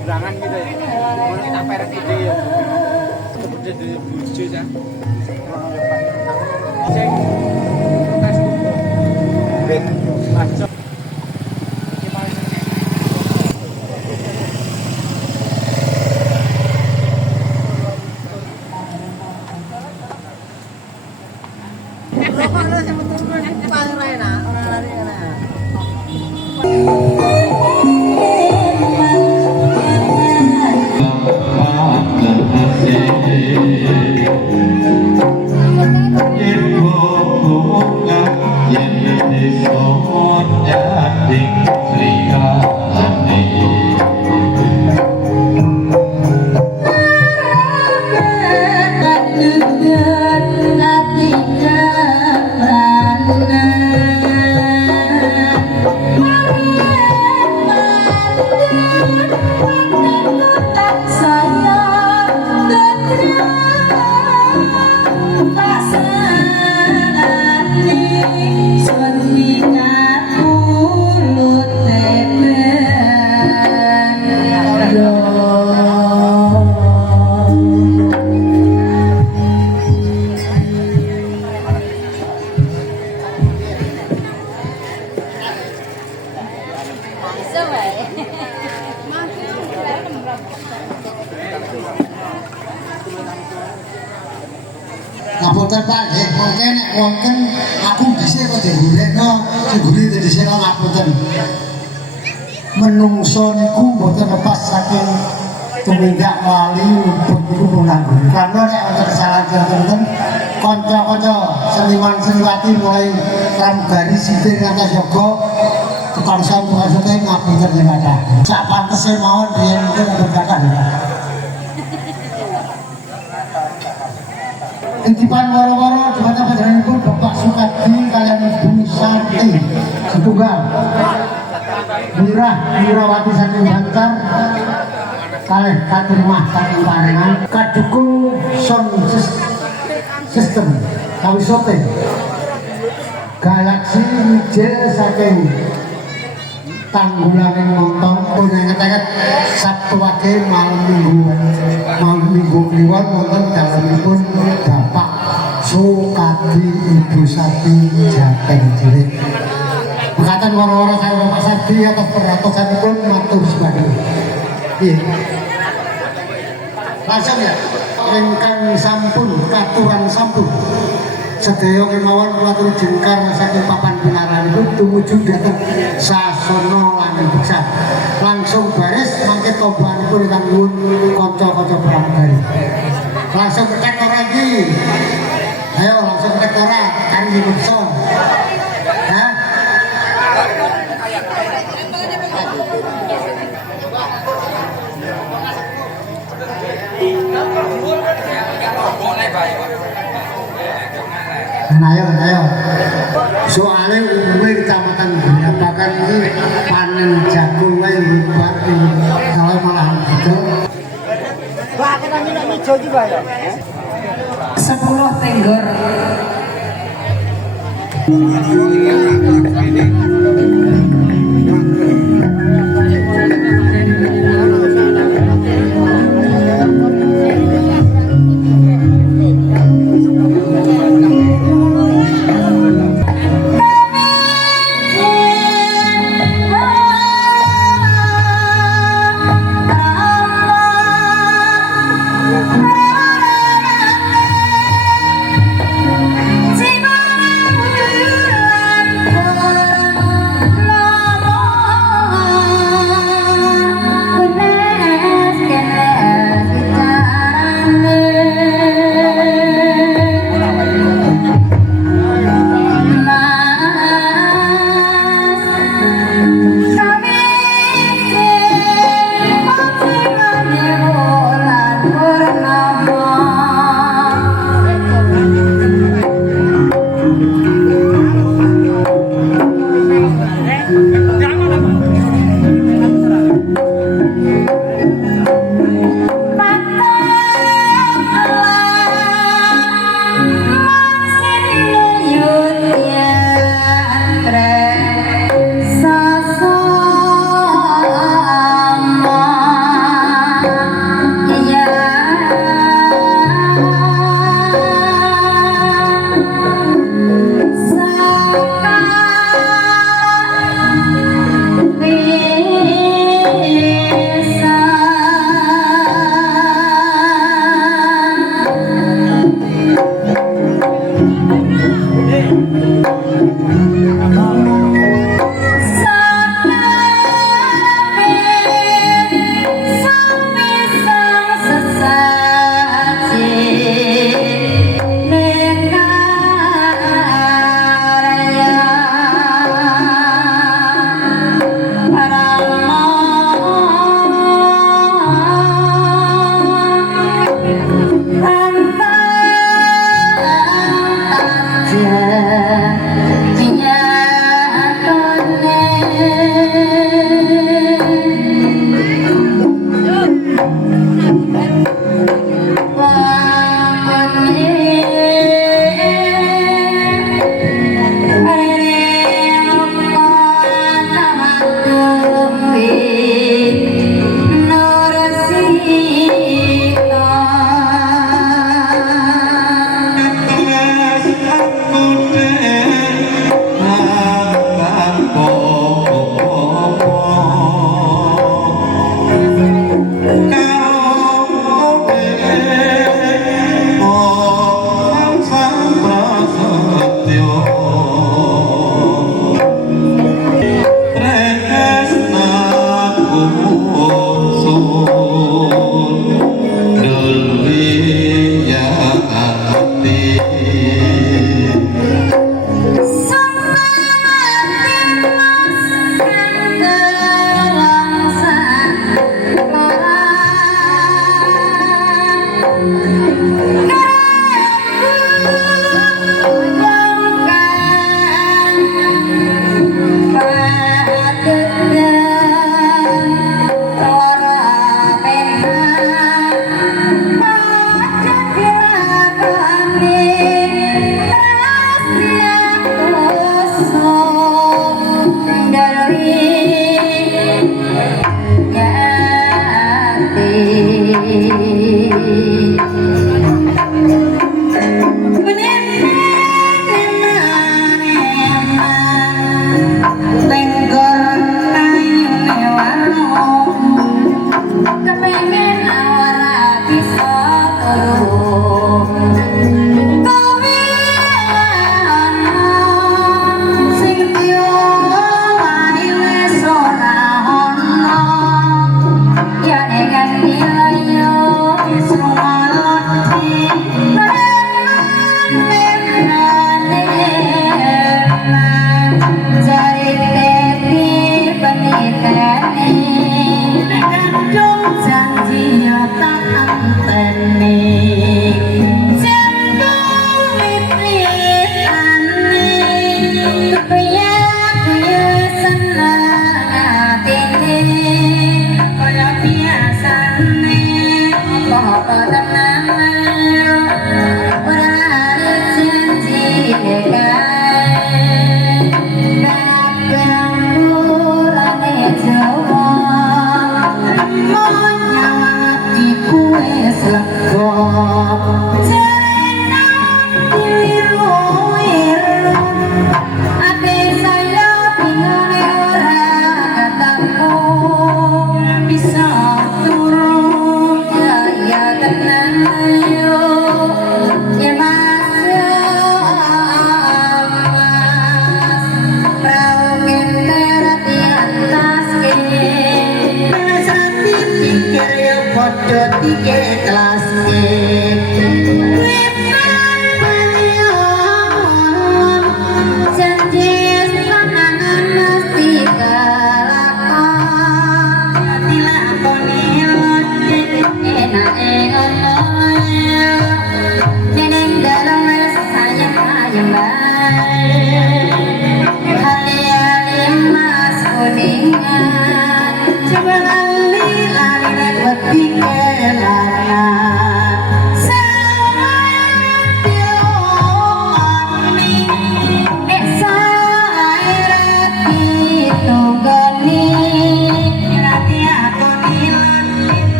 Jurangan gitu ya. Mau kita perek ide ya. Kemudian dari bujo ya. Sing tes ben maco. Ngapunten Pak nggih, mungkin nek wonten aku dhisik kok digureno, diguri dhisik kok ngapunten. Menungso niku mboten lepas saking tumindak wali untuk niku menanggung. Karena nek wonten kesalahan wonten kanca-kanca seniman-seniwati mulai pramugari sipir ngantos yoga tukang sampun maksudnya ngapunten yen kathah. Sak pantese mawon yen mungkin berkatan. Titipan waro-waro jembatan panjenenganipun Bapak Sukadi kalian Ibu Santi setunggal Mirawati saking Bantar kalih katerima saking Parengan kadukung sound system kawisote Galaxy Mijil saking Tanggulaning Montong punenget-enget Sabtu wage malam minggu kliwon wonten dalemipun Bapak Sukadi Ibu Sati Jateng Cilik. Mekaten waro-waro kaliyan Pak Sadi atas peratosanipun matur sembah. Nggih. Langsung ya. Ingkang sampun katuran sampun sedaya kemawon kula aturi jengkar saking papan pinaranipun tumuju dhateng sasana langit beksan. Langsung baris mangke tobahanipun ingkang nuwun kanca-kanca pramugari. Langsung ketek ora iki. Ayo langsung ketek ora kari beksa. Hah? Ayo. Soalnya umumnya kecamatan Benapakan ini panen jagung wae rubat kalau malahan gitu. Wah, kita minum hijau juga ya. 10 tenggor. Jiwa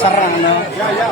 Pasar ano. Ya.